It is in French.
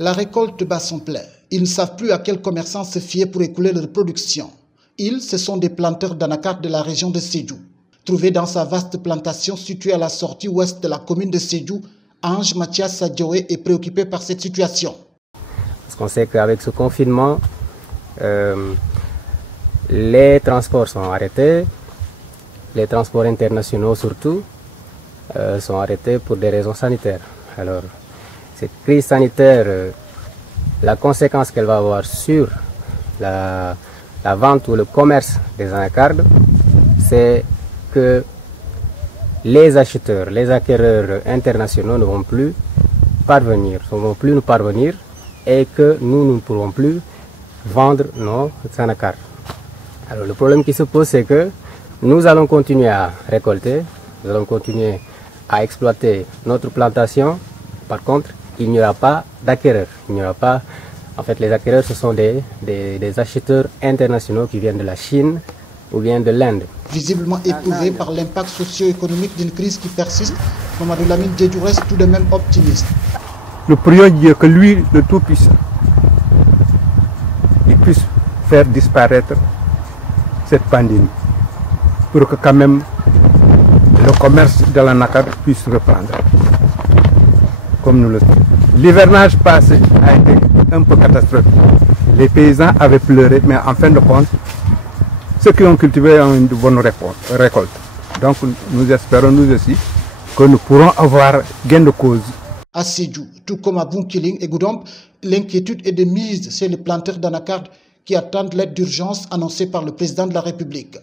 La récolte bat son plein. Ils ne savent plus à quel commerçant se fier pour écouler leur production. Ils, ce sont des planteurs d'anacarde de la région de Sédhiou. Trouvé dans sa vaste plantation située à la sortie ouest de la commune de Sédhiou, Ange Mathias Sadioé est préoccupé par cette situation. Parce qu'on sait qu'avec ce confinement, les transports sont arrêtés, les transports internationaux surtout sont arrêtés pour des raisons sanitaires. Alors, cette crise sanitaire, la conséquence qu'elle va avoir sur la vente ou le commerce des anacardes, c'est que les acheteurs, les acquéreurs internationaux ne vont plus nous parvenir et que nous ne pourrons plus vendre nos anacardes. Alors le problème qui se pose, c'est que nous allons continuer à récolter, nous allons continuer à exploiter notre plantation. Par contre, il n'y aura pas d'acquéreurs. Il n'y aura pas. En fait, les acquéreurs, ce sont des acheteurs internationaux qui viennent de la Chine ou bien de l'Inde. Visiblement éprouvé par l'impact socio-économique d'une crise qui persiste, Mamadou Lamine Diédhiou reste tout de même optimiste. Nous prions Dieu que lui, le Tout-Puissant, il puisse faire disparaître cette pandémie pour que quand même le commerce de l'anacarde puisse reprendre. Comme nous le savons. L'hivernage passé a été un peu catastrophique. Les paysans avaient pleuré, mais en fin de compte, ceux qui ont cultivé ont une bonne récolte. Donc nous espérons nous aussi que nous pourrons avoir gain de cause. À Sédhiou, tout comme à Bounkiling et Goudomp, l'inquiétude est de mise chez les planteurs d'anacarde qui attendent l'aide d'urgence annoncée par le président de la République.